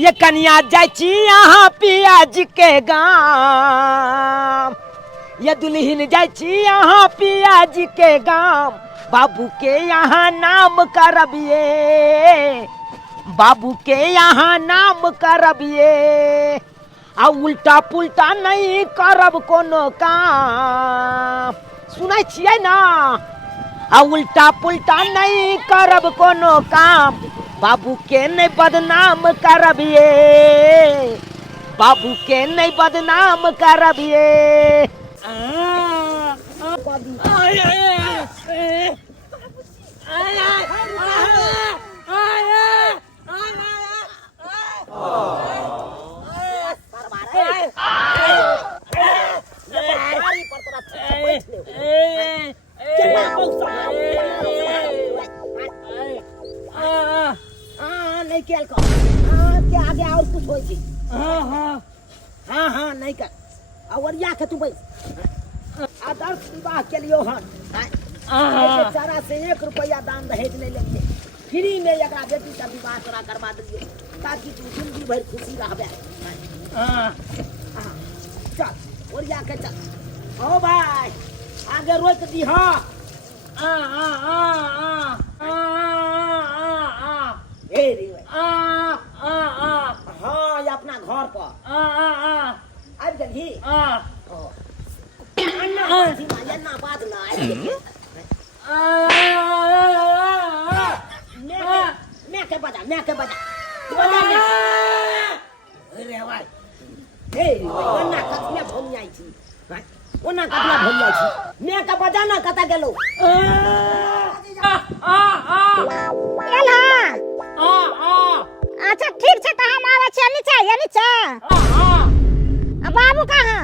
ये कन्या जाची यहाँ पियाज के गाम, ये दुल्हन जाची यहाँ पियाज के गाम, बाबू के यहाँ नाम करबिए, बाबू के यहाँ नाम करबिए, आ उल्टा पुल्टा नहीं करब कोनो काम, सुनै छियै ना, आ उल्टा पुल्टा नहीं करब कोनो काम, बाबू के नहीं बदनाम करबिए, बाबू के नहीं बदनाम करबिए। नहीं खेल को के आगे और कुछ होई थी। हाँ नहीं कर और या के तू भाई आदर्श विवाह के लिए हन बेचारा से 1 रुपया दान दहेज नहीं लेंगे, फ्री में एकरा बेटी का विवाह तोरा करवा दिए ताकि तू जिंदगी भर खुशी रहबे। चल और या के चल ओ भाई आगे रोक दी। हाँ हाँ ये अपना घर पर अब जल्दी अन्ना बात ना मैं के बजा अरे भाई हे अन्ना कतना भूल जाई छी ओना कतना भूल जाई छी मैं के बजा ना कता गेलो अच्छा ठीक छे त हम आवे छी नीचा बाबू कहाँ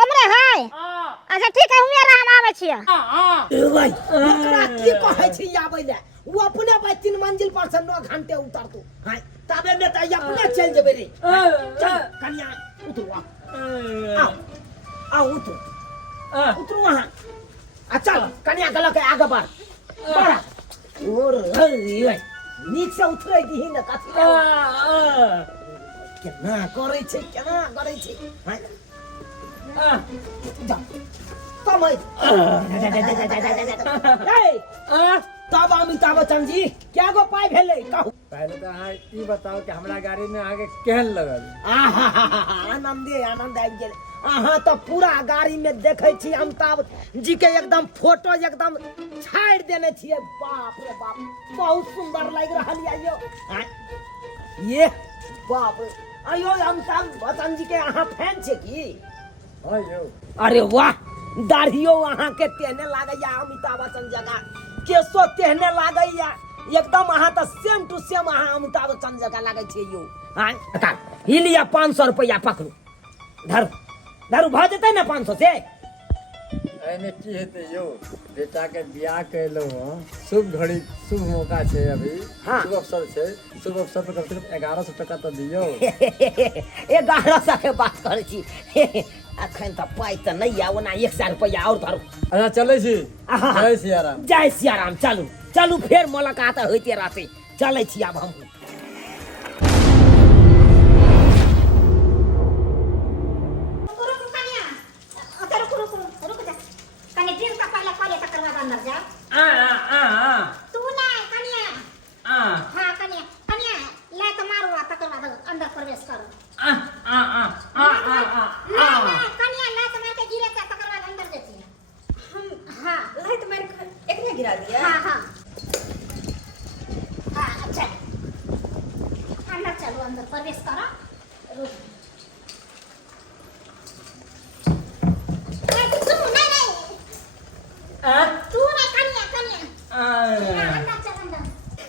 ओमरे है। अच्छा ठीक है हम आवे छी। ए भाई एकरा की कहै छी आबै ले वो अपने भाई 3 मंजिल पर से 9 घंटे उतरतो हां तबे में त अपने चल जेबे रे। चल कन्या उतरवा आ उतरो वहां अच्छा कन्या गलो के आगे बढ़ और हई नीचे से उतरे दी न कथि केना करे छै हां जा कम है तब अमिताभ बच्चन जी क्या गो पाई भेले कहू। पहले तो अहाँ ई बताओ कि हमरा गाड़ी में आगे केहन लगल। आनंद आबि गेल। अहाँ तो पूरा गाड़ी में देखे छी अमिताभ जी के एकदम फोटो एकदम छाड़ देने छिए। बाप रे बाप बहुत सुंदर लग रहल ये बाप रे अयो अमिताभ बच्चन जी के अहाँ फैन छे की। अरे वाह दाढ़ियो अहाँ के तेहने लागैया अमिताभ बच्चन जगह केसो तेहने लागैया एकदम अहाँ तो सेम टू सेम अहाँ अमिताभ बच्चन जगह लागै छे यो। हां का ही लिया 500 रुपया पकड़ू धरू भ जेतै ना 500 से। एने की हेतै यो बेटा के बियाह कैलो शुभ घड़ी शुभ मौका छे अभी। हाँ। शुभ अवसर छे शुभ अवसर पर कम से कम 1100 टका तो दियो। 1100 के बात करै छी अखन त पाई त नहीं आ ओना 1000 रुपया और धरू। अच्छा चलै छी जय सिया राम चलू फेर मुलाकात होइते रहते चलै छी अब हम।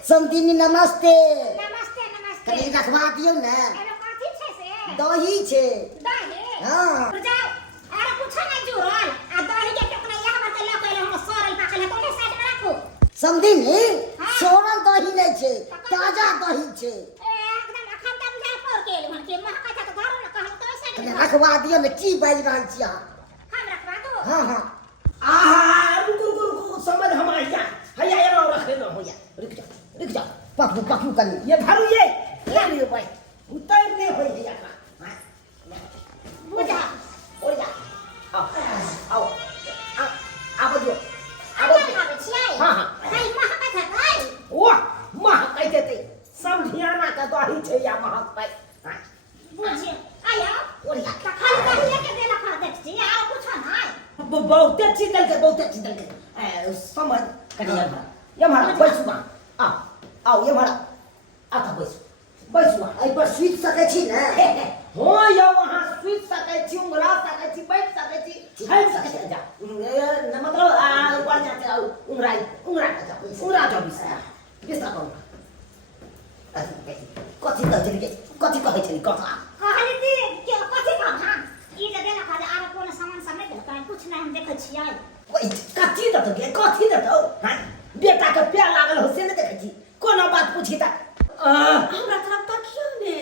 समदीनी नमस्ते। कनी रखवा दियो ना दही छे। हां अरे कुछ नहीं जुरल आ दही के टोकना यहां पर ल कहले हम सरल पाकल है तो साइड में रखो। समदीनी सोरल दही नहीं छे ताजा दही छे एकदम अखन त बुझा पर के मन के महका त घर में कहल तो साइड में रखवा दियो ना की बाज रहल छी हम रखवा दो। हां आहा रुक समझ हम आइया हैया ये रखे न हो जा रुक जा पकड़ू कनी ये धरू ये के दही छै या महक पे बुझे आया ओरिया त खाली दही के देला खा देख छी आ कुछ नहीं बहुते चीज दल के समझ करिया ये भरा बैसुआ आओ ये भरा आता बैसुआ आई पर स्वीट सके छी ने हो यो वहां स्वीट सके छी उंगरा सके छी बैठ सके छी हेल सके छी जा न मतलब ऊपर जाते आओ उंगरा का जा उंगरा जा बिसा कौन कथि कहै छै कथा कहली ती के कथि कहा ई जे देला खा आरो कोनो सामान सब नहीं देता कुछ नहीं हम देखै छियै ओइ कथि दतो हां बेटा के प्यार लागल हो से न देखै छी कोनो बात पूछी त हमरा तरफ तकियो ने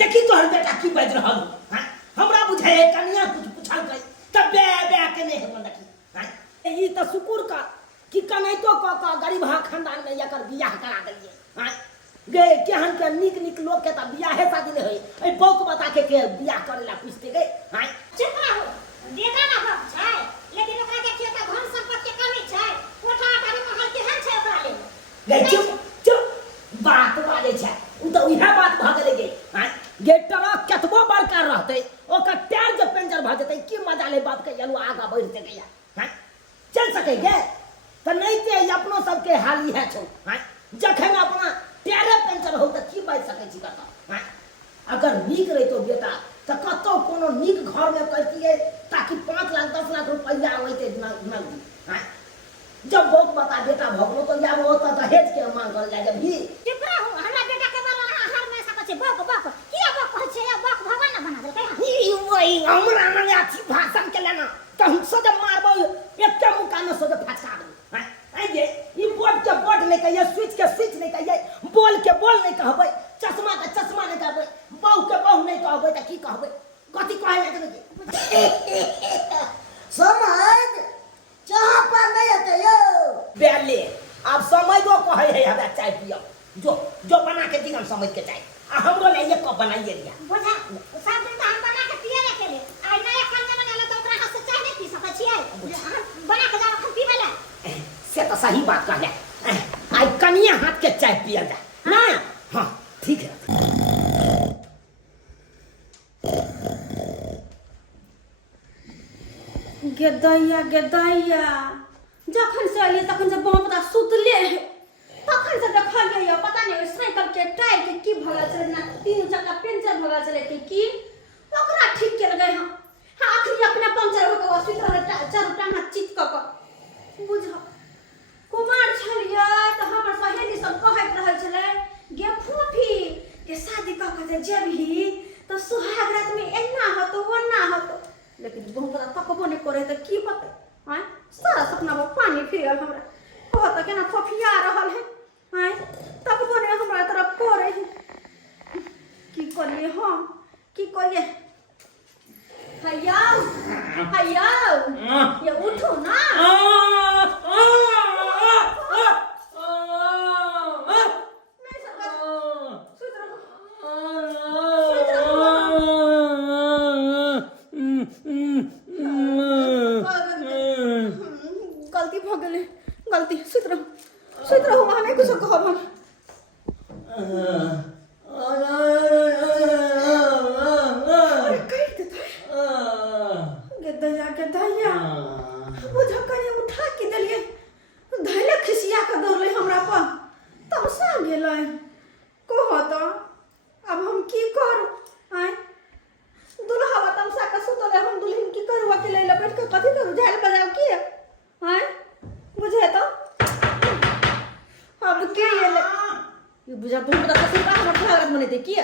देखी तोहर बेटा की बाज रहल हां हमरा बुझाय कनिया कुछ पूछल गई तब बे के नहीं हम देखी हां ई त शुकुर का कि कनैतो क गरीब खानदान में एकर बियाह करा देलिए हां गे केहन के निक लोग के त बियाहे शादी नहीं होई ए बौक बता के बियाह करेला पूछते गए हां चुप रहो बेटा ना भक छै लेकिन ओकरा देखियो त धन संपत्ति के कमी छै कोठा आटारी महल केहन छै ओकरा ले गे चुप बात बाजे छै उ त इहा बात भ गेलै गे हां गे टरक कतबो बड़का रहतै ओकर टायर जे पेंचर भ जेतै की मजा ले बात के यलु आगा बढ़ते गया हां चल सके गे त नहीं ते अपनो सबके हाल इहा छौ हां जखन अपना टायर पेंचर हो त की बाज सकै छी कत हां अगर नीक रहितो बेटा त कतो कोनो नीक घर में करतिए ताकि 5 लाख 10 लाख रुपया होइते नगदी हां जब बहुत बता बेटा भगलो तो जाब होता त हेज के मांगल जाय जब भी चुप रहो हमरा बेटा के बारे आहार में सकै छै बक किया बक कहै छै बक भगवान न बना देलकै ई वही हमरा मांगे अच्छी भाषण के लेना त हम सोजे मारबो एकटा मुका न सोजे फटका दे हां आई जे ई बोर्ड के बोर्ड नहीं कहिए स्विच के स्विच नहीं कहिए बॉल के बॉल नहीं कहबै चश्मा के चश्मा नहीं कहबै बहु के बहु नहीं कहबै त की कहबै कथि कहै लागै समझ चाह पर नहीं आते यो बेले अब समझ दो कहे है हमें चाय पियो जो बना के दिगम समझ के चाय हमरो ले एक कप बनाइए लिया बुझा सब दिन त हम बना के पिए ले केले आई नया खाना बना त ओकरा हाथ से चाय नहीं पी सकै छियै बना के जाओ हम पीबे ले से तो सही बात कहले आई कनिया हाथ के चाय पिया जा ना हां ठीक है गेदैया जखन से अलिए तखन से बहुत पता सुतले है तखन से देखलिए या पता नहीं साइकिल के टायर के की भला चले ना 3 चक्का पंचर भला चले के की ओकरा ठीक के लगे हां आखिर अपना पंचर हो के हॉस्पिटल चार टांगा चित क बुझ कुमार छलिए त हमर सहेली सब कहैत रहल छले गे फूफी के शादी क के जेबही तो सुहाग रात में एना होतो ओना होतो लेकिन बहुत तकबो नहीं करे त की होते हां सारा सपना में पानी फिर गल हमरा कहत केना खफिया रहल है हां तकबो नहीं हमरा तरफ करे की करिए हम की करिए भैया ये उठो ना गलती सुत रहो हमें कुछ कहो हम गेदैया बुझा करे उठा के देलिए धैले खिसिया के दौड़ले हमरा पर तब सा गेलै कहो तो अब हम की करू आय दुल्हा तमसा के सुतले हम दुल्हन की करू अकेले लपेट के कथि करू झाल बजाओ की आय बुझे तो अब के ये बुझा तुम पता कसम का हमर घर मने दे की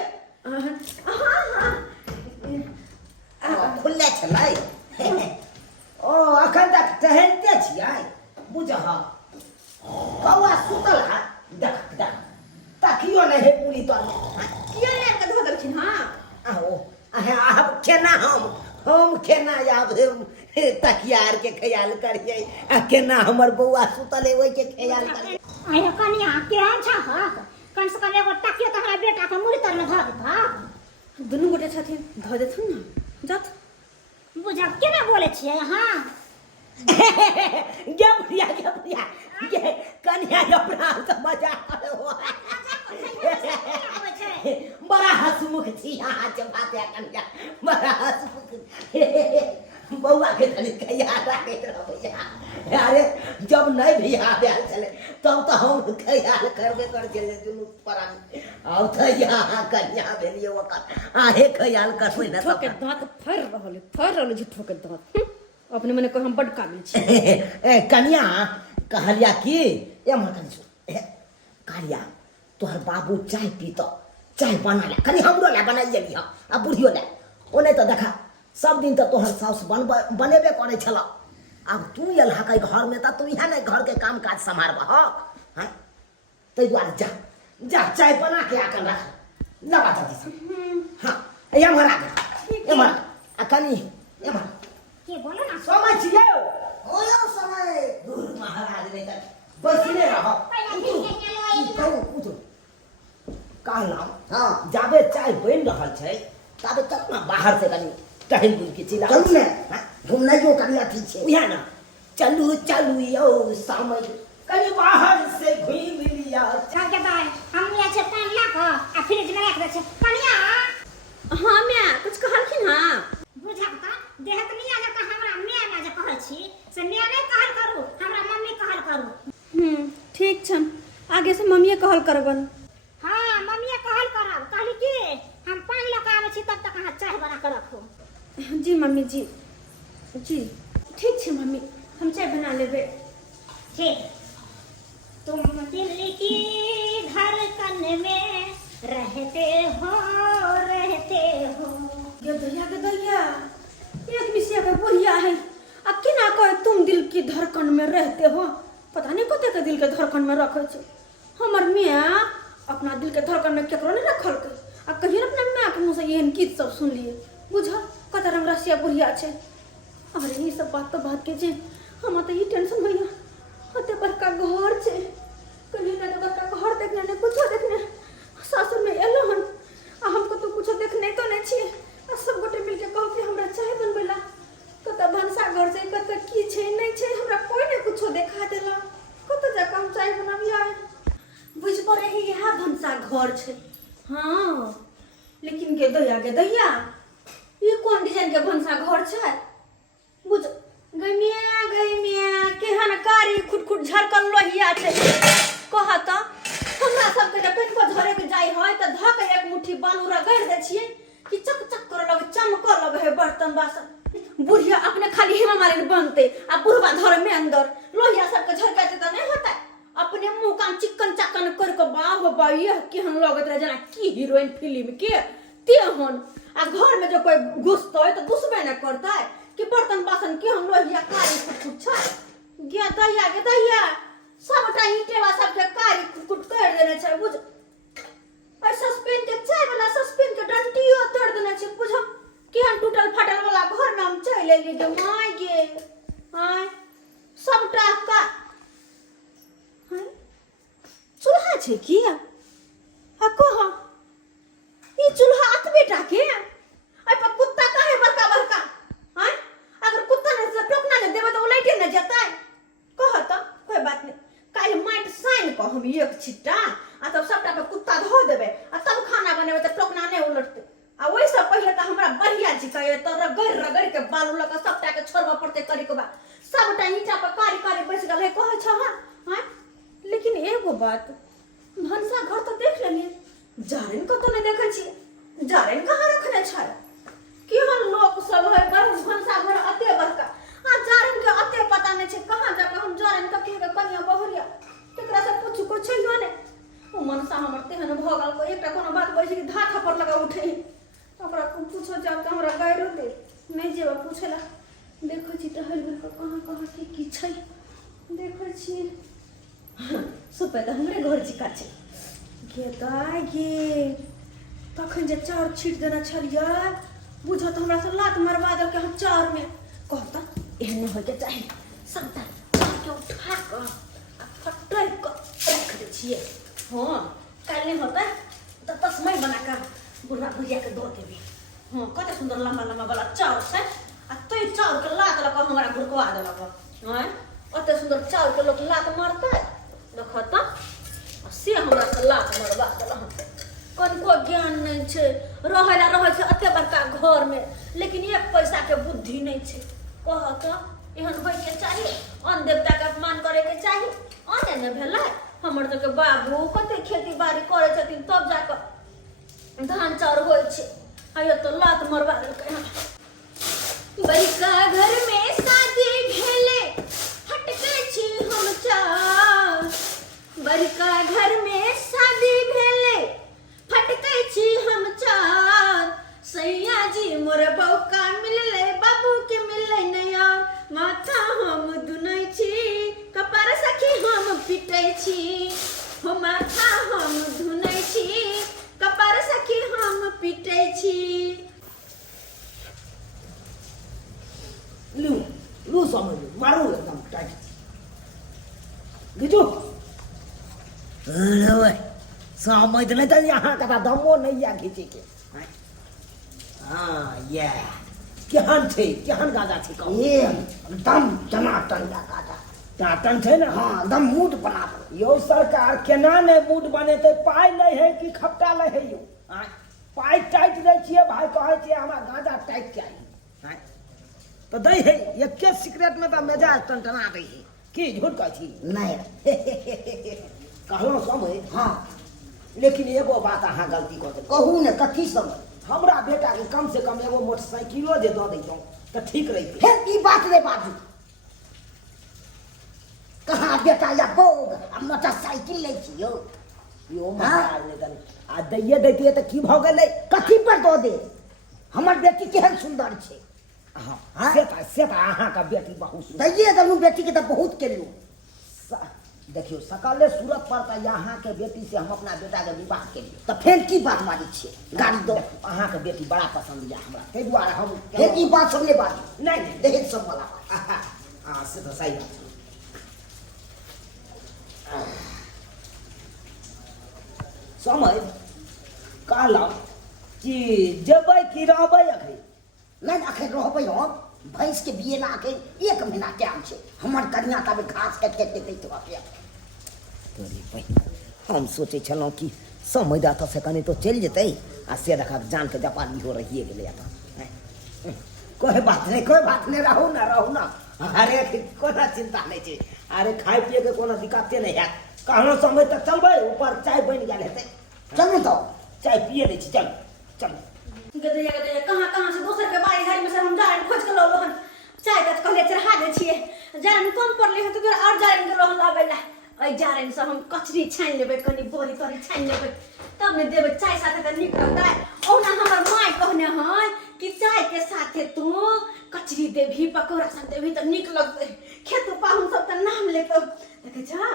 खुले छलै ओ अखन तक टहलते छियै बुझह कौआ सुतल है देख तकियो नहीं है पूरी तो किया यार के धो देलखिन हां आओ अब केना हम केना आब तकियार के ख्याल करिए केना हमर बौआ सुतल है ओइ के ख्याल करिए आया कनिया केहन छ ह कम से कम एगो तकियो त हमरा बेटा के मुड़ी तर में धर देता दुनू गोटे छथिन धो देथुन ना जत बुझा केना बोले छियै हां गे बुढ़िया गे कन्या अपना समझ ख्याल करबे कर चले दुनु परानी आउ त यहाँ कन्या भेलियो ओकर आहे ख्याल करबै न ठोके दांत फर रहल झूठो के दांत अपने मने को हम बड़ काबिल छी ए कन्या कहलिया कि ए मकन छु कहलिया तोहर बाबू चाय पीतो चाय बना ले कनी हमरो ले बनाइए लिहा आ बुढ़ियो ले ओने त देखा सब दिन त तोहर साउस बनेबे करे छला अब तू यलहा के घर में त तू यहाँ ने घर के काम काज संभारबा हां तै दुआरे जा जा चाय बना के आकन रख ना बात दी हां ये मरा ये मरा आ कनी ये मरा के बोलो ना समय छियो ओयो समय दूर महाराज ने त बसिले रह कहला हां जाबे चाय बन रहल छै ताबे तक ना बाहर से कनी टहल बुल के चिल्ला चलू ने घूमना जो करिया ठीक छै उहा ना चलू चलू यो समय कनी बाहर से घूम लिया चल के दाई हम ले छै पान ला के आ फ्रिज में रख दे छै कनिया हां मैं कुछ कहलखिन हां बुझा त देहत नहीं आ जाता हमरा मैं जे कहै छी से मैं नहीं कहल करू हमरा मम्मी कहल करू ठीक छन आगे से मम्मीए कहल करबन हां मम्मी कहल करब कहली कि हम पान ला के आबै छी तब तक अहाँ चाय बना के रखो जी मम्मी जी ठीक छे मम्मी हम चाय बना लेबे ठीक तुम दिल की धड़कन में रहते हो गदरिया एक मिसिया का बुढ़िया है अब कि ना कहे तुम दिल की धड़कन में रहते हो पता नहीं कते के दिल के धड़कन में रखे छे हमर मियां अपना दिल के धड़कन में केकरो नहीं रखल के आ कहियो अपना मां के मुंह से एहन गीत सब सुन लिए बुझा कते रंग रसिया बुढ़िया छे अरे ये सब बात तो बात के जे हम त ई टेंशन होइया अते बड़का घर छे कहियो ना तो बड़का घर देखने ने कुछो देखने सासुर में एलो हन आ हमको तो कुछो देखने तो नहीं छी आ सब गोटे मिल के कह के हमरा चाय बनबेला कत भंसा घर से कत की छे नहीं छे हमरा कोई ने कुछो देखा देला कत जा हम चाय बनाबिया बुझ पड़े ही यह भंसा घर छे हां लेकिन गे दैया ये कौन डिजाइन के भंसा घर छे बुझ गमिया केहन कारी खुटखुट झरकल लोहिया छे कहत हमरा सब के पेट पर झरे के जाई होय त ध के एक मुट्ठी बालू रगड़ दे छिए कि चक चक कर लगे चमक लगे है बर्तन बासन बुढ़िया अपने खाली हेमा मारे बनते आ बुढ़वा धर में अंदर लोहिया सब के झरकाते त नहीं होता अपने मुंह कान चिकन चाकन कर के बा ये केहन लगत रहे जना की हीरोइन फिल्म के तेहन आ घर में जो कोई घुसतो है तो घुसबे न करता है कि बर्तन बासन केहन लोहिया कारी कुछ छ गे दैया सबटा ईटेवा सब के कारी कुट कर देने छै बुझ और सस्पेन के चाय वाला सस्पेन के डंटियो तोड़ देने छै बुझ केहन टूटल फाटल वाला घर में हम चल एली गे माय गे हाय सबटा का हाय चूल्हा छै की आ कह ई चूल्हा आत बेटा के आई पर कुत्ता काहे बड़का हाय अगर कुत्ता ने से टोकना ने देबे तो उलटे न जतै कह त कोई बात नहीं काहे माइंड साइन को हम एक छिट्टा आ तब सबटा पे कुत्ता धो देबे आ तब खाना बनेबे त टोकना ने उलटते आ ओइ से पहिले त हमरा बढ़िया छिकाए त रगड़ के बालू लगा सबटा के छोड़बा पड़ते करी के बा सबटा ईटा पर कारी बैस गेल है कह छ हां लेकिन एगो बात भंसा घर तो देख लेलिए जारन को तो नहीं देखे छी जारन कहां रखने छै केहन लोग सब है भंसा घर अते बड़का आ जारन के अते पता नहीं छै कहां जाके हम जारन तक के कनिया बहुरिया केकरा से पूछू को छै ने ओ मनसा हमर तेहन भगल को एकटा कोनो बात बोलै छै कि धा थप्पड़ लगा उठे ओकरा को पूछो जा के हमरा गायरो दे नहीं जेबा पूछेला देखो छी टहल बिल को कहां की छै देखो छी सुपे त हमरे घर चिका छै गे दाई गे तखन जे चार छीट देना छलिया बुझत हमरा से लात मरवा दल के हम चार में कहता एहन होय के चाही सबटा के उठा के फटै के रख दे छिए हां काल नहीं होता त तस्मै बना के बुढ़ा बुढ़िया के दो देबे हां कते सुंदर लंबा वाला चाउर छै आ तै चाउर के लात लगा हमरा गुरकवा देलक हां ओते सुंदर चाउर के लोग लात मारतै देखत से हमरा से लात मरवा देलक कनको ज्ञान नहीं छै रहै छै अते बड़का घर में लेकिन एक पैसा के बुद्धि नहीं छै कहत एहन होय के चाही अन देवता के अपमान करे के चाही अने न भेलै हमर सबके बाबू कते खेती बाड़ी करे छथिन तब जाकर धान चाउर होइ छै। आयो तो लात मरवा देलकै हन। बड़का घर में शादी भेले फटकै छी हम चार। बड़का घर में शादी भेले फटकै छी हम चार। सैया जी मोर बौका मिलले बाबू के मिलले नया। माथा हम दुनै छी कपार सखी हम पिटै छी। हो माथा हम धुनै छी कपार सखी हम पिटै छी। लू समझ मारू एकदम टाइट गिजू अरे समझ नहीं तो यहाँ का दमो नहीं या खींचे के। हाँ ये केहन छे केहन गाजा छे कहू ये एकदम टनाटन गाजा टनाटन छे ना। हाँ एकदम मूड बना यो सरकार केना ने मूड बनेते पाई नहीं है कि खपटा ले है यो। पाई टाइट दै छिए भाई कहे छिए हमरा गाजा टाइट चाहिए तो दई है एक सिगरेट में तो मेजाज टनटना रही है की झूठ कह छी नहीं कहलो समझ। हाँ लेकिन एगो बात अहाँ गलती कर दे कहू ने कथी समझ हमरा बेटा के कम से कम एगो मोटरसाइकिलो जे दऽ दैतौ तो ठीक रही। फिर ई बात रे बाजू कहाँ बेटा या बोग आ मोटरसाइकिल ले छियो यो महाराज ने दन आ दैये दैतिए तो की भ गेलै कथी पर दऽ दे। हमर बेटी केहन सुंदर छे। हाँ से अहाँ का बेटी बहुत दैये दनु बेटी के तो बहुत केलू। देखियो सकले सूरत पड़ता यहाँ के बेटी से हम अपना बेटा के विवाह केलिए तो फिर की बात बाजी छे गाड़ी दो अहाँ के बेटी बड़ा पसंद या हमरा तै दुआरे हम फिर ई बात सब ने बाजी नहीं दहेज सब वाला बात। हां से तो सही बात समझ कहला कि जबै कि रहबै अखै नहीं अखै रहबै हम भैंस के बिये ला के 1 महीना टाइम छे हमर कन्या तब घास काट के देतै तो अपने तोरी भाई हम सोचे छलौं कि समय दाता से कने तो चल जेतै आ से रखा जान के जापानी हो रही गेलै अपन। कोई बात नहीं रहू ना अरे कोना चिंता नहीं छे। अरे खाए पिए के कोनो दिक्कते नहीं है कहनो समय तक चलबै ऊपर चाय बन गेल हेतै चलू तो चाय पिए लै छी चल गदे कहाँ से दोसर के बाड़ी झाड़ी में से हम जारन खोज के लौलो हन चाय का कहले चढ़ा दे छिए जारन कम पड़ले हो तो तोरा और जारन के रहल आबेला ए जारन से हम कचरी छान लेबे कनी बोरी तरी छान लेबे तब ने देबे चाय साथे त निक रहतै। ओना हमर माय कहने हय कि चाय के साथे तू कचरी देभी पकौड़ा सब देभी त निक लगतै खेत पाहुन सब त नाम लेतो देखे जा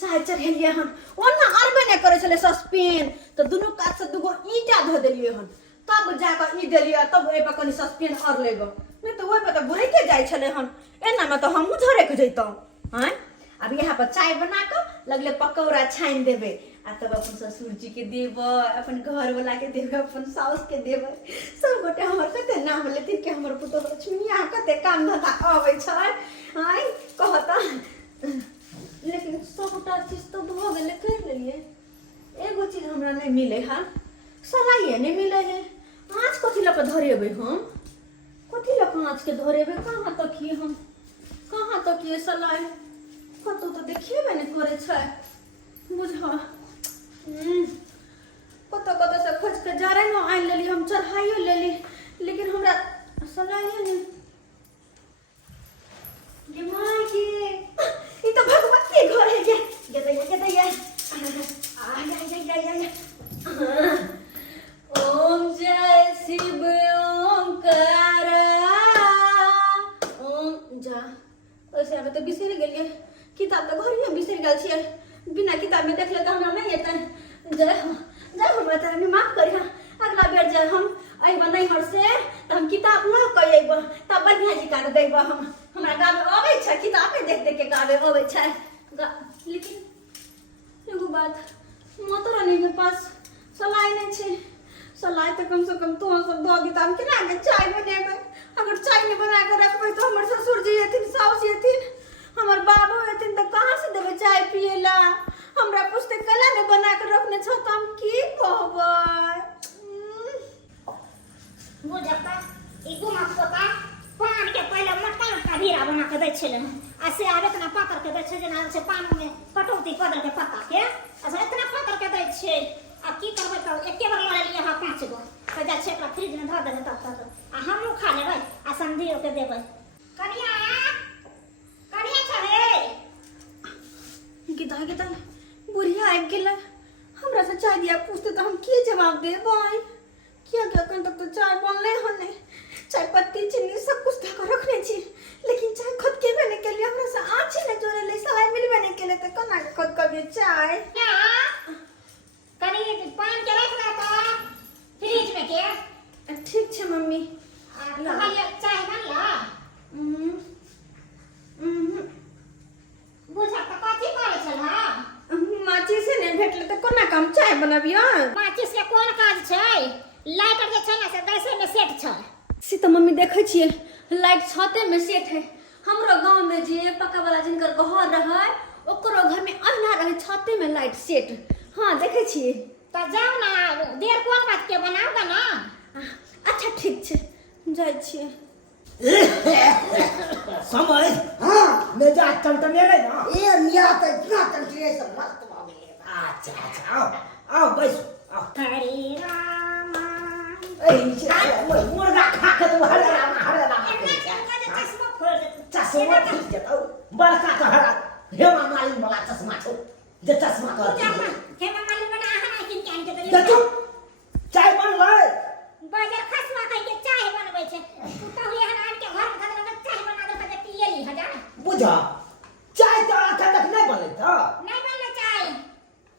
चाय चढ़ेलिए हन ओना अरबे ने करे छले सस्पेन तो दुनु काट से दुगो ईटा ध देलिए हन तब जाकर ई देलिए तब ए पर कनी सस्पेन और लेगो नहीं तो ओइ पर त बुरे के जाय छले हन एना में तो हमहु झरे के जइतो। हैं अब यहाँ पर चाय बना के लगले पकौड़ा छान देबे आ तब अपन ससुर जी के देबो अपन घर वाला के देबे अपन साउस के देबे सब गोटे हमर कते नाम लेथिन कि हमर पुतो लक्ष्मीया कते काम धंधा आबै छै। हैं कहता लेकिन सबटा चीज तो भ गेले कर लेलिए एगो चीज हमरा नहीं मिले है सलाइए नहीं मिले है। आँच कथी लक धरेबे हम कथी लक आँच के धरेबे कहाँ तक ये हम कहाँ तक ये सलाई कतो तो देखिए ने करे छै बुझा कतो से खोज के जारे न आइन लेली हम चढ़ाइयो लेली लेकिन हमरा सलाइए नहीं ये माय के ई तो भगवती घर है के दैया आ ओम जय शिव ओंकार ओम जा ऐसे अब तो बिसर गेलिए किताब तो घर में बिसर गेल छिए बिना किताब में देख ले तो हमरा नहीं एतै जय हो माता रानी माफ करिया अगला बेर जे हम अइबा नहीं हर से तो हम किताब ला के अइबा तब बढ़िया जी का देबा हम हमरा गावे आबै छै किताब में देख के गावे आबै छै लेकिन एगो बात माता रानी के पास सलाई नहीं छै सलाई तो कम से कम तो सब दो दी हम केना के चाय बनेबे अगर चाय नहीं बना के रखबै तो हमर ससुर जी एथिन साउस एथिन हमर बाबू एथिन तो कहां से देबे चाय पिएला हमरा पुछते कला में बना के रखने छ त हम की कहबै वो जब तक एको मत पता पान के पहले मोटा मोटा भीरा बना के दै छले ऐसे आवे इतना पातर के दै छै जेना से पान में कटौती कर के पत्ता के अच्छा इतना पातर के दै छै आ की करबै त एके बार लड़ा लिया हा 5 गो त जा छै फ्रिज में धर देबै तब तक आ हमहु खा लेबै आ संधियो के देबै कनिया छहे गिदा बुढ़िया आबि गेलै हमरा से चाय दिया पूछते तो हम की जवाब देबै क्या कन तक तो चाय बनले हन नहीं चाय पत्ती चीनी सब कुछ धका रखने छी लेकिन चाय खुद के बने के लिए हमरा से आछी न जोड़े ले सलाइ मिलबे नहीं केले त कना खुद कभी चाय कनी पान के रख ला त फ्रिज में के ठीक छै मम्मी कहलिए चाय बनला बुझा त कथी करे छल हा माची से नहीं भेटले त कोना काम चाय बनबियो माचिस के कोन काज छै लाइटर जे छै ना से गैसे में सेट छै से तो मम्मी देखे छिए लाइट छते में सेट है हमरो गांव में जे पक्का वाला जिनकर घर रहे ओकरो घर में अहिना रहे छते में लाइट सेट हां देखे छिए त जाओ ना देर कोन बात के बनाओगा ना अच्छा ठीक छै जाय छिए समय हाँ मैं जा टमटमे ले ना ए मिया त इतना तंत्रे से मस्त हो गेले अच्छा आओ बैस आओ हरे रामा ए मुर्गा खा के तू हरे राम चश्मा फोड़ दे चश्मा ठीक जतौ बड़का तो हरा हेमा मालिन वाला चश्मा छौ जे चश्मा तो हेमा मालिन बना आहा किन के आन के जा तू चाय बन ले बाजार खसमा खाई के चाय बनबै छै तू तो यहाँ आन के घर में धर चाय बना दे त पिए ली हजा बुझा चाय तो अखन तक नहीं बनले तो नहीं बनले चाय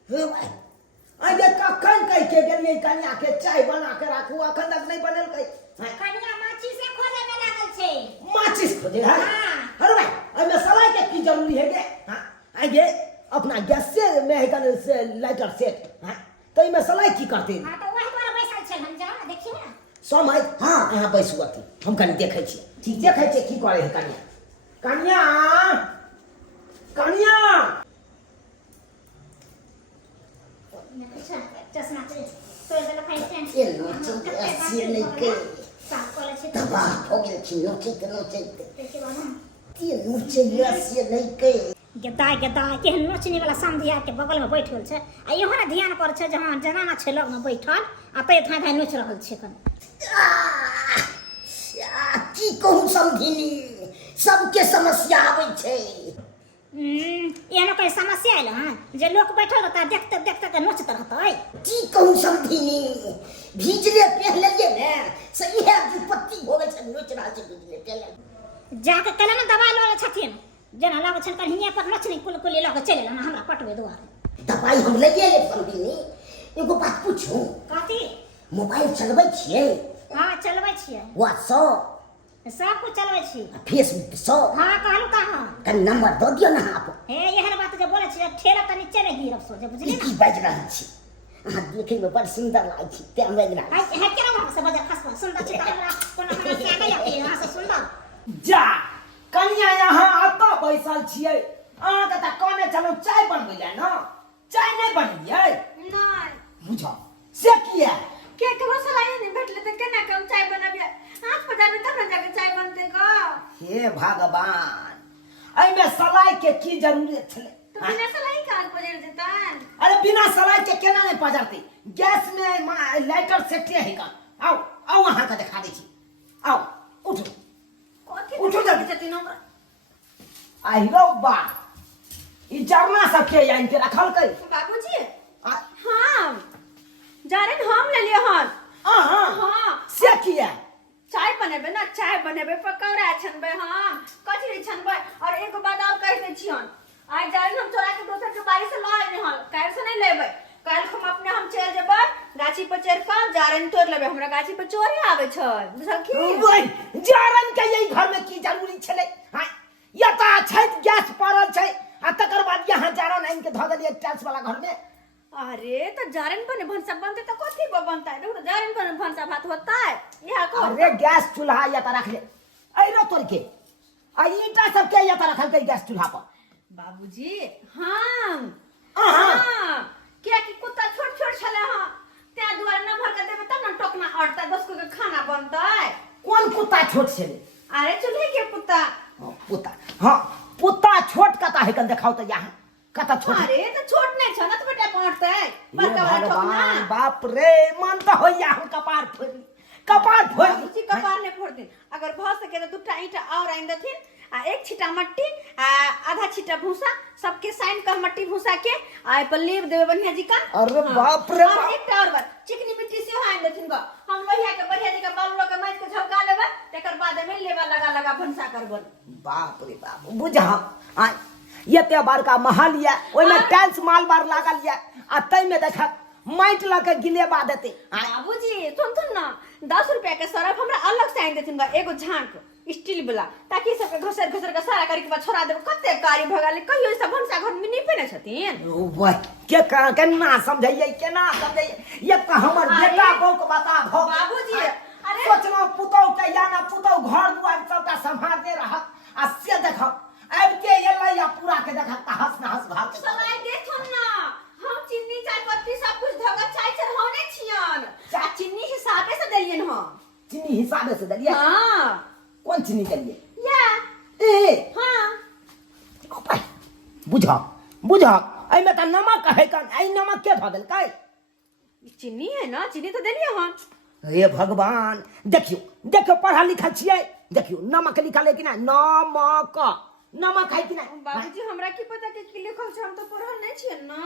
हे भाई आगे कखन कह के गेलिए कन्या के चाय बना के राखू अखन तक नहीं बनल कई कन्या माची से खोजे में लागल छै माचिस खोजे है हां अरे भाई मैं सलाह के की जरूरी है गे हां आगे अपना गैस से मैं कन से लाइटर सेट हां तो मैं सलाह की करते हां तो वही पर बैसल छै हम जाओ देखिए ना समय हां यहां बैसुअती हम कनी देखे छी ठीक देखे छी की करे है कन्या चश्मा तो दे खाई टेंशन ए नोच ऐसे नहीं के साफ करे छै तबा हो गेल छी नोच देखिए ना ये नोच ऐसे नहीं के गदा केहन नोचनी वाला समधिया के बगल में बैठल छै आ इहो ना ध्यान कर छै जहां जनाना छै लग में बैठल आ ते था नोच रहल छै कन की कहूँ समझिनी सबके समस्या आबै छै एहनो कोई समस्या आयल हां जे लोग बैठल रहता देखते के नोचत रहतै की कहूँ समझिनी भीजले पहले ने से इहे विपत्ति होवे छै नोच रहा छै भीजले पहले जाके कले ना दवाई ले छथिन जना लागो छन कहिया पर नोचनी कुल लग चले ना हमरा पटवे दुआरे दवाई हम ले ले समझिनी एगो बात पूछूं कथी मोबाइल चलबै छियै हां चलबै छियै व्हाट्सएप सब कुछ चलबै छी फेसबुक सब हां कहलु का हां कनी नंबर दो दियो ना आप हे एहन बात जे बोले छी ठेला त नीचे नहीं गिरब सो जे बुझली की बाज रहल छी अहाँ देखे में बड़ सुंदर लागे छी ते हम बाज रहल है केना हम से बजा खसबा सुंदर छी त हमरा कोनो समस्या नहीं आती यहां से सुंदर जा कन्या यहाँ आता बैसल छिए अहाँ के त कने चलो चाय बनबै ले ना चाय नहीं बनिए नहीं बुझा से किया के करो सलाइ नहीं भेटले त केना काम चाय बनबिया हाथ पर जाबे तब न जाके चाय बनते को हे भगवान आई में सलाई के की जरूरत छले तो बिना सलाइ कान पजर देतन अरे बिना सलाई के केना नहीं पजरती गैस में लाइटर सेटे है का आओ वहां का दिखा दै छी आओ उठो कथि उठो जल्दी। जति हमरा आई रो बा ई जरना सब के यान के रखल कई बाबूजी हां जारे हम ले लियो हन हां हां से किया चाय बनेबे ना चाय बनेबे पकौड़ा छनबे हम कचरी छनबे और एक बात और कह दे छियन आज जारे हम चोरा के दोसर के बारी से ला आने हन काल से नहीं लेबे काल हम अपने हम चल जेबे गाछी पर चढ़ के जारन तोड़ लेबे हमरा गाछी पर चोरी आवे छै बुझल की ओए जारन के यही घर में की जरूरी छले हां या ता छत गैस पड़ल छै आ तकर बाद यहाँ जारन आइन के ध देलिए टाइल्स वाला घर में अरे तो जारन बने भंसा बनते तो कथी बनता है देखो जारन बने भंसा भात होता है यहां को अरे गैस चूल्हा या ता रख ले ऐरो तोड़ के आ ईटा सब के या ता रखल के गैस चूल्हा पर बाबूजी हां हां हां क्या कि कुत्ता छोट छोट छले हां त्या दुआर न भर के देबे तब न टोकना अड़ता 10 को के खाना बनता है कौन कुत्ता छोट छले अरे चूल्हे के कुत्ता पुता हां पुत्ता छोट कता है कन देखाओ तो यहाँ कता छोट अरे तो छोट नहीं छ न तो बेटा पड़ते ये बड़का वाला ठोक ना भगवान बाप रे मन तो हो यहाँ कपार फोड़ी बाबूजी कपार ने फोड़ दे अगर भ सके तो दुटा ईटा और आइन दथिन आ एक छिटा मट्टी आ आधा छिटा भूसा सबके साइन कर मट्टी भूसा के आ पर लेब देवे बढ़िया जी का अरे बाप रे और बाप एक और बात चिकनी मिट्टी से आइन दथिन को हम लोहिया के बढ़िया जी का बालू के मैच के झपका लेबे तेकर बाद में लेबा लगा भंसा करबन बाप रे बाप बुझा आ ये त्योहार का महल या ओइ में टाइल्स माल बार लागल या आ तई में देखा माइट लगे गिलेबा देते बाबूजी सुन ना 10 रुपया के सरफ हमरा अलग से आइन देथिन एगो झांक स्टील वाला ताकि सबके घसर का सारा करी के बाद छोड़ा देब कते कारी भगाले कहियो सब भंसा घर में नहीं पेने छथिन ओ भाई केना समझैयै केना समझैयै ये तो हमर बेटा बहू के बता भ बाबूजी अरे सोचना पुतौ के या ना पुतौ घर दुआर सबटा संभालते रह आ से देखो अब के एलै या पूरा के देखा हंस भाग के समय देखो ना हम चीनी चाय पत्ती सब कुछ धगा चाय चढ़ाउने छियन आ चीनी हिसाबे से देलियन हम चीनी हिसाबे से दलिए हां कौन चीनी दलिए या ए हां बुझा आई में त नमक है कन आई नमक के भगल काई चीनी है ना चीनी तो देलिए हम हे भगवान देखियो पढ़ा लिखा छियै देखियो नमक लिखल है कि ना नमक है कि ना बाबूजी हमरा की पता के की लिखल छै हम तो पढ़ल नहीं छियन ना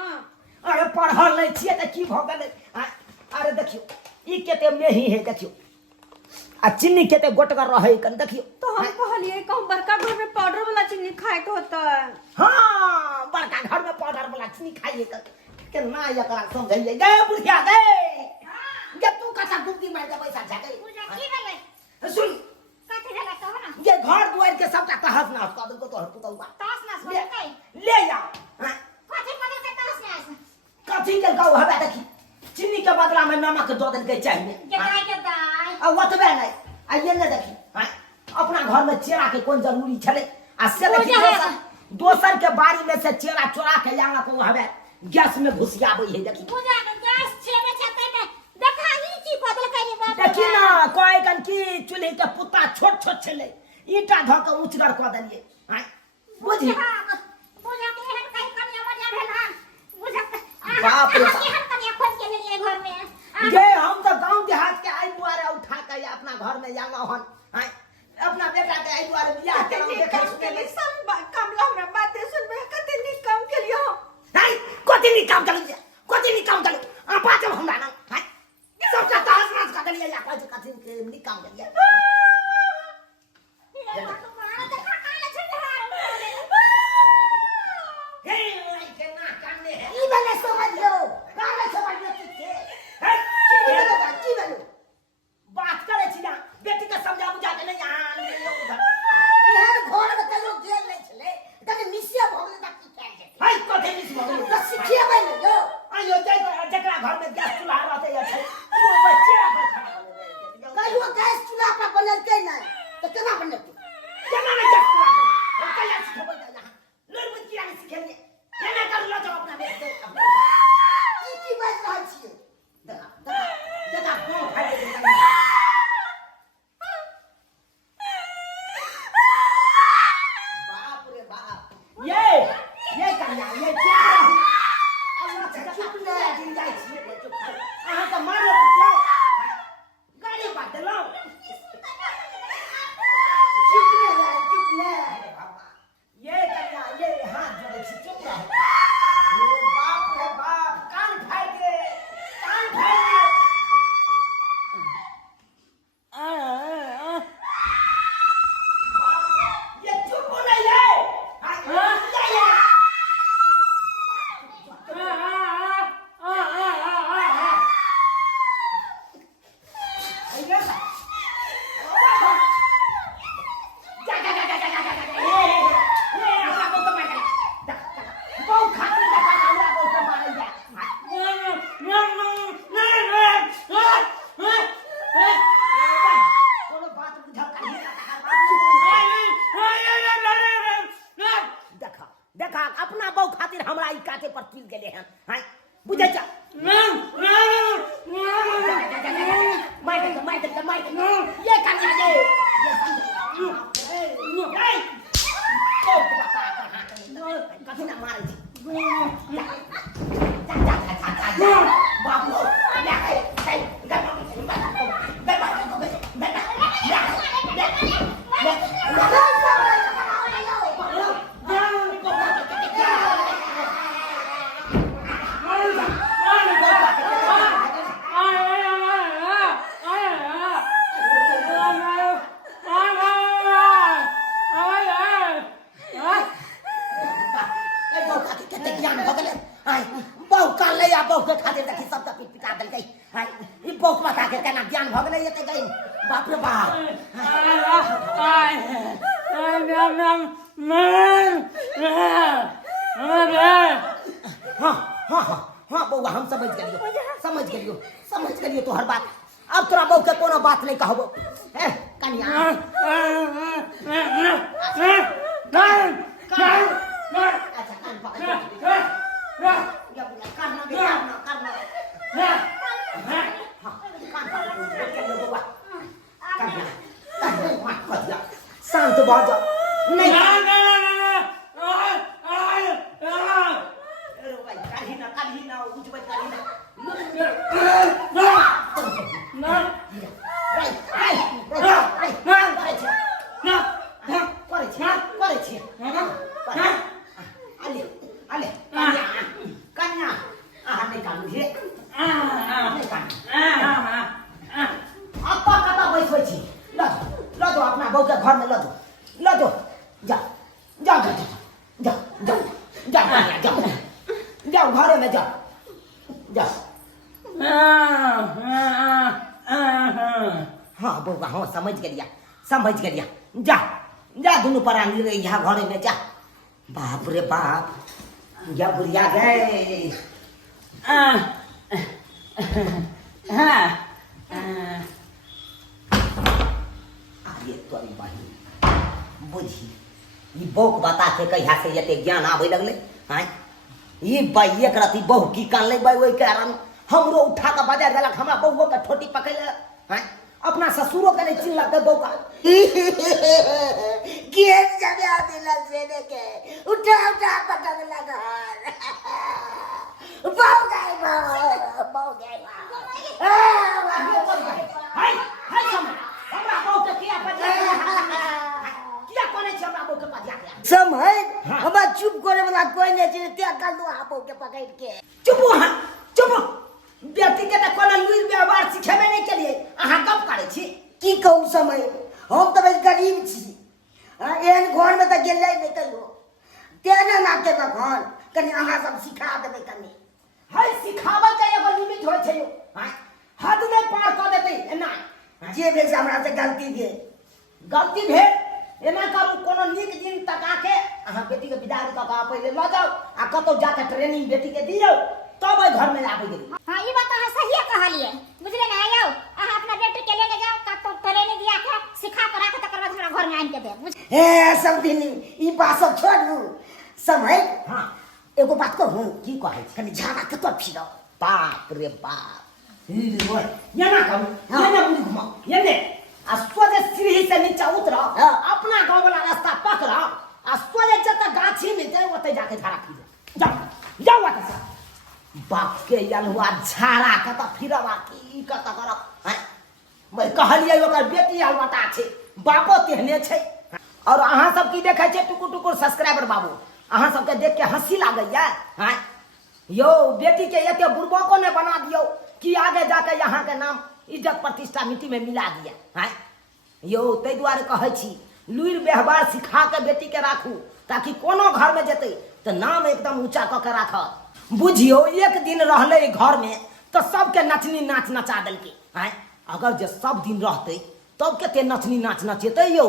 अरे पढ़ल नहीं छियै त की भ गेलै अरे देखियो ई केते मेही है देखियो आ चीनी केते गोटगर रहे कन देखियो तो हम कहलिए कहूं बड़का घर में पाउडर वाला चीनी खाए के होता है हां बड़का घर में पाउडर वाला चीनी खाइए कन केना एकरा समझैयै गे बुढ़िया गे ये तू कथा गुप्ती मार दे पैसा जाके पूजा की भेलै सुन कथि भेलै कहो ना ये घर दुआर के सबटा तहस नहस कर दो तोहर पुतौआ तास ना सोई कई ले जा कथि करे के तास ना आइस कथी के कहू हबे देखी चीनी के बदला में नमक दो देल के चाहिए के दाई आ ओतबे नहीं आ ये न देखी अपना घर में चेरा के कोन जरूरी छले आ से देखी दोसर के बारी में से चेरा चोरा के लांगा को हबे गैस में घुसियाबै है देखी पूजा के गैस छेबे छते में देखा ही की बदल करे बाप देखी ना कोई कन की चूल्हे के पुत्ता छोट छले ईटा ध के ऊंचगर क देलिए बुझी पूजा के हन कहीं कनिया मजा भेला पूजा बाप रे के हन कनिया खोज के लिए घर में ये हम तो गांव देहात के आई दुआरे उठा के अपना घर में जांगा हन अपना बेटा के आई दुआरे बियाह के देखे सुने ले सब कमला हमरा बातें सुनबे कते नी काम के लिए नहीं कोती नी काम चलू आ पाछम हमरा ना सब का तहस नहस कर देलिए या कोई कथि के नी काम करिए हे के ना काने है ई बने समझ लो की बोलो बात करे छी ना बेटी के समझा बुझा के नहीं आन उधर एहन घर में कहियो गेल नहीं छले तने मिसिया भगले तक की कहै छै हाय कथे मिस भगले त सिखियाबै न जो आयो जकरा घर में गैस चूल्हा रहते या छै वो बच्चा पर खड़ा कहियो गैस चूल्हा पर बनल के नहीं तो केना बनत केना न गैस चूल्हा पर कहिया सिखबै यहाँ लड़बे किया नहीं सिखेलिए केना कर लो जो अपना बेटे की बात रहै छियै देखा को फाड़े बाप रे बाप ये कन्या ये क्या अब चुप ले दिन जाय छियै चुप अहाँ त मारो गाड़ी बात लो सब त पिटा देलकै हाय ई बौक बता के केना ज्ञान भ गेलै एते गई बाप रे बाप हाँ बौआ हम समझ गेलियो तोहर बात अब तोरा बहू के कोनो बात नहीं कहबो कनिया अच्छा कान पकड़ शांत बहुत जाओ नहीं अपना बहू के घर में लो दो जाओ घरे में जाओ हाँ बउआ हाँ समझ गलिया जा दोनों परानी रही यहाँ घरे में जा बाप रे बाप या बुढ़िया गए आगे तोरी बहिन बुझी ई बौक बता के कहिया से एते ज्ञान आवे लगले हैं ई बाई एक राती बहु की कान ले बाई ओई कारण हमरो उठा के बाजार देलक हमरा बहुओ के ठोटी पकड़ ले हैं अपना ससुरो के नहीं चिल्ला के बौका के जगह दिला से के उठा पटक लगा बहु गए हाय समय हमरा बहु के किया पजा किया कोने छ हमरा बहु के पजा समय हम चुप करे वाला कोई नहीं छै ते कल्लू आपो के पकड़ के चुप बेटी के त कोनो लुइर व्यवहार सिखेबे नहीं केलिए अहाँ कब करे छी की कहू समय हम तो बस गरीब छी एहन घर में तो गेलै नहीं कहियो तेना ना के घर कनी अहाँ सब सिखा देबै कनी हाय सिखावे के एगो लिमिट होय छै हां हद नहीं पार कर देते एना जे भेल से हमरा से गलती भेल एना करू कोनो नीक दिन तका के अहाँ बेटी के विदा क के पहिले ल जाओ आ कतो जाके ट्रेनिंग बेटी के दियौ तब घर में आबै गेली हां ई बात अहाँ सही कहलिए बुझले ना आयो अहाँ अपना बेटी के लेके जाओ कतो ट्रेनिंग दिया के सिखा के राख तकर बाद हमरा घर में आन के दे ए सब दिन ई बात सब छोड़ू समय हां एगो बात कहूं की कहै छी कनी झाड़ा के तो फिरो बाप रे बाप ये ना करू ये ना बुझ घुमा ये ने आ सोजे सीढ़ी से नीचे उतर अपना गांव वाला रास्ता पकड़ आ सोजे जत गाछी में जाए ओते जाके झाड़ा फिर जाओ वत से बाप के यलवा झाड़ा के त फिरवा की कत करब हैं मैं कहलिए ओकर बेटी अलवटा छै बापो तेहने छै और अहाँ सब की देखै छै टुकुर सब्सक्राइबर बाबू अहाँ सबके देख के हंसी लागैया हैं यो बेटी के एते बुरबको ने बना दियो कि आगे जाके यहाँ के नाम इज्जत प्रतिष्ठा मिट्टी में मिला दिया हैं यो तै द्वारे कहै छी लुइर व्यवहार सिखा के बेटी के राखू ताकि कोनो घर में जेतै तो नाम एकदम ऊंचा क के राखत बुझियो एक दिन रहले घर में तो सबके नचनी नाच नचा देलकै हैं अगर जे सब दिन रहते तब केते नचनी नाच नचेतै यो